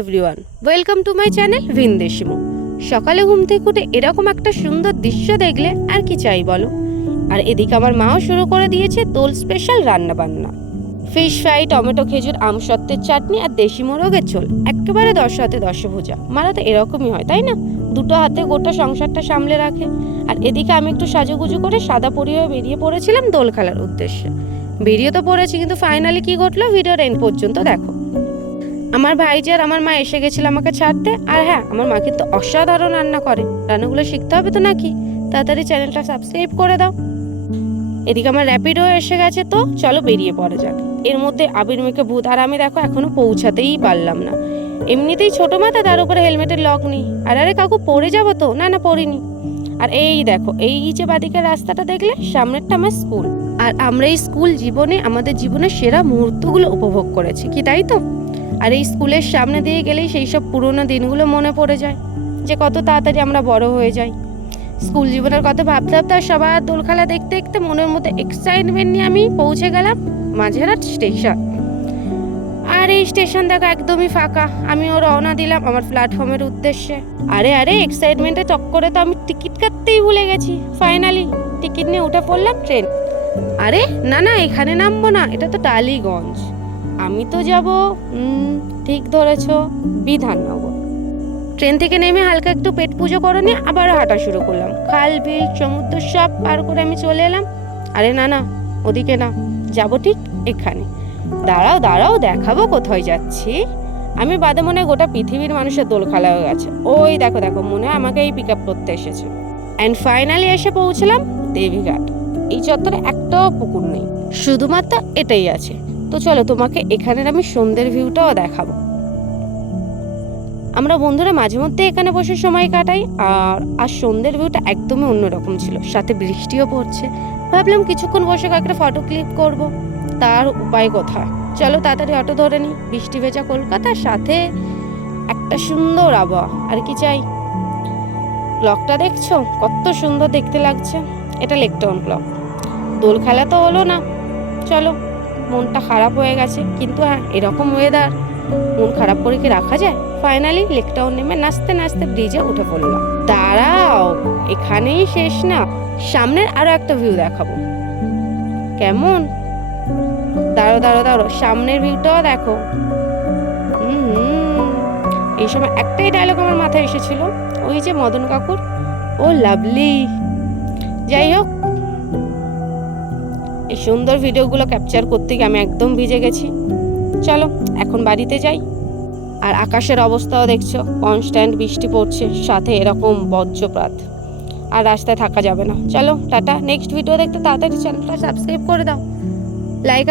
Everyone, welcome to my channel ভিনদেশিমো। সকালে ঘুম থেকে উঠে এরকম একটা সুন্দর দৃশ্য দেখলে আর কি চাই বলো। আর এদিকে আমার মাও শুরু করে দিয়েছে দোল স্পেশাল রান্না বান্না। ফিশ ফ্রাই, টমেটো, খেজুর, আমসত্ত্বের চাটনি আর দেশি মোরগের ঝোল। একেবারে 10 হাতে 10 ভুজা। মারা তো এরকমই হয়, তাই না? দুটো হাতে গোটা সংসারটা সামলে রাখে। আর এদিকে আমি একটু সাজুগুজু করে সাদা পরি হয়ে বেরিয়ে পড়েছিলাম দোল খেলার উদ্দেশ্যে। বেরিয়ে তো পড়েছি, কিন্তু ফাইনালি কি ঘটলো ভিডিওর এন্ড পর্যন্ত দেখো। আমার ভাইজি আর আমার মা এসে গেছিল আমাকে ছাড়তে। আর হ্যাঁ, আমার মা কিন্তু অসাধারণ রান্না করে। রান্নাগুলো শিখতে হবে তো নাকি? তাড়াতাড়ি চ্যানেলটা সাবস্ক্রাইব করে দাও। এদিকে আমার র্যাপিডো এসে গেছে, তো চলো বেরিয়ে পড়া যাক। এর মধ্যে আবির মেখে ভূত, আর আমি দেখো এখনো পৌঁছাতেই পারলাম না। এমনিতেই ছোট মাথা, তার উপরে হেলমেটের লক নেই। আর আরে কাকু পড়ে যাবো তো? না না, পড়িনি। আর এই দেখো, এই যে বাদিকের রাস্তাটা দেখলে, সামনেরটা আমার স্কুল। আর আমরা এই স্কুল জীবনে আমাদের জীবনের সেরা মুহূর্তগুলো উপভোগ করেছি, কি তাই তো? আর এই স্কুলের সামনে দিয়ে গেলেই সেই সব পুরোনো দিনগুলো মনে পড়ে যায়, যে কত তাড়াতাড়ি আমরা বড় হয়ে যাই। স্কুল জীবনের কথা ভাবতে ভাবতে আর সবার দোল খেলা দেখতে দেখতে মনের মধ্যে এক্সাইটমেন্ট নিয়ে আমি পৌঁছে গেলাম মাঝেরহাট স্টেশন। আর এই স্টেশন দেখো একদমই ফাঁকা। আমিও রওনা দিলাম আমার প্ল্যাটফর্মের উদ্দেশ্যে। আরে আরে, এক্সাইটমেন্টের চক্করে তো আমি টিকিট কাটতেই ভুলে গেছি। ফাইনালি টিকিট নিয়ে উঠে পড়লাম ট্রেন। আরে না না, এখানে নামবো না, এটা তো টালিগঞ্জ। আমি তো যাব, ঠিক ধরেছ, বিধাননগর। ট্রেন থেকে নেমে হালকা একটু পেট পুজো করে নিয়ে আবার হাঁটা শুরু করলাম। খাল, বিল, সমুদ্র সব পার করে আমি চলে এলাম। আরে না না, ওদিকে না, যাব ঠিক এখানে। দাঁড়াও দাঁড়াও, দেখাবো কোথায় যাচ্ছি। আমি বাদে মনে হয় গোটা পৃথিবীর মানুষের দোল খেলা হয়ে গেছে। ওই দেখো দেখো, মনে হয় আমাকে এই পিক আপ করতে এসেছে। অ্যান্ড ফাইনালি এসে পৌঁছলাম দেবীঘাট। এই চত্বরে একটাও পুকুর নেই, শুধুমাত্র এটাই আছে। তো চলো, তোমাকে এখানের আমি সন্ধ্যের ভিউটাও দেখাবো। আমরা বন্ধুরা মাঝে মধ্যে এখানে বসে সময় কাটাই। আর সন্ধ্যের ভিউটা একদমই অন্যরকম ছিল, সাথে বৃষ্টিও পড়ছে। ভাবলাম কিছুক্ষণ বসে কয়েকটা ফটো ক্লিক করব, তার উপায় কোথায়। চলো তাড়াতাড়ি অটো ধরে নিই। বৃষ্টি ভেজা কলকাতার সাথে একটা সুন্দর আবহাওয়া, আর কি চাই। ক্লকটা দেখছো কত সুন্দর দেখতে লাগছে? এটা লেকটাউন ক্লক। দোল খেলা তো হলো না, চলো, মনটা খারাপ হয়ে গেছে। কিন্তু হ্যাঁ, এরকম ওয়েদার মন খারাপ করে কি রাখা যায়? ফাইনালি লেকটাউন নেমে নাচতে নাচতে ব্রিজে উঠে পড়লাম। দাঁড়াও, এখানেই শেষ না, সামনের আরো একটা ভিউ দেখাবো। কেমন? দাঁড়ো দাঁড়ো দাঁড়ো, সামনের ভিউটাও দেখো। এই সময় একটাই ডায়লগ আমার মাথায় এসেছিল, ওই যে মদন কাকুর, ও লাভলি। যাই হোক, এই সুন্দর ভিডিওগুলো ক্যাপচার করতে গিয়ে আমি একদম ভিজে গেছি। চলো এখন বাড়িতে যাই। আর আকাশের অবস্থাও দেখছো, কনস্ট্যান্ট বৃষ্টি পড়ছে, সাথে এরকম বজ্রপাত। আর রাস্তায় থাকা যাবে না। চলো টাটা। নেক্সট ভিডিও দেখতে তাড়াতাড়ি চ্যানেলটা সাবস্ক্রাইব করে দাও, লাইক